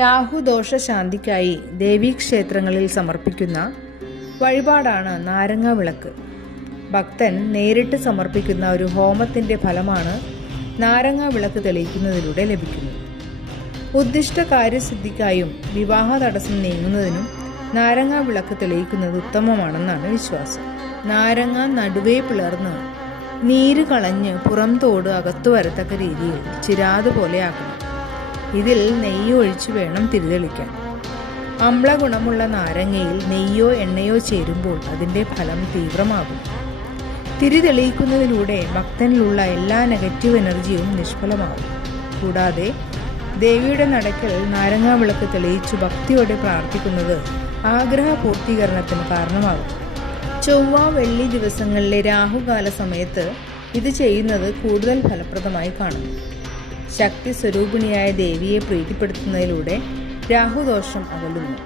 രാഹുദോഷ ശാന്തിക്കായി ദേവീക്ഷേത്രങ്ങളിൽ സമർപ്പിക്കുന്ന വഴിപാടാണ് നാരങ്ങ വിളക്ക്. ഭക്തൻ നേരിട്ട് സമർപ്പിക്കുന്ന ഒരു ഹോമത്തിൻ്റെ ഫലമാണ് നാരങ്ങ വിളക്ക് തെളിയിക്കുന്നതിലൂടെ ലഭിക്കുന്നത്. ഉദ്ദിഷ്ട കാര്യസിദ്ധിക്കായും വിവാഹ തടസ്സം നീങ്ങുന്നതിനും നാരങ്ങ വിളക്ക് തെളിയിക്കുന്നത് ഉത്തമമാണെന്നാണ് വിശ്വാസം. നാരങ്ങ നടുവേ പിളർന്ന് നീര് കളഞ്ഞ് പുറം തോട് അകത്തു വരത്തക്ക രീതിയിൽ ചിരാത് പോലെ ആക്കണം. ഇതിൽ നെയ്യ് ഒഴിച്ചു വേണം തിരിതെളിക്കാൻ. അമ്ലഗുണമുള്ള നാരങ്ങയിൽ നെയ്യോ എണ്ണയോ ചേരുമ്പോൾ അതിൻ്റെ ഫലം തീവ്രമാകും. തിരിതെളിയിക്കുന്നതിലൂടെ ഭക്തനിലുള്ള എല്ലാ നെഗറ്റീവ് എനർജിയും നിഷ്ഫലമാകും. കൂടാതെ ദേവിയുടെ നടക്കൽ നാരങ്ങാ വിളക്ക് തെളിയിച്ചു ഭക്തിയോടെ പ്രാർത്ഥിക്കുന്നത് ആഗ്രഹ പൂർത്തീകരണത്തിന് കാരണമാകും. ചൊവ്വ വെള്ളി ദിവസങ്ങളിലെ രാഹുകാല സമയത്ത് ഇത് ചെയ്യുന്നത് കൂടുതൽ ഫലപ്രദമായി കാണുന്നു. ശക്തി സ്വരൂപിണിയായ ദേവിയെ പ്രീതിപ്പെടുത്തുന്നതിലൂടെ രാഹുദോഷം അകലുന്നു.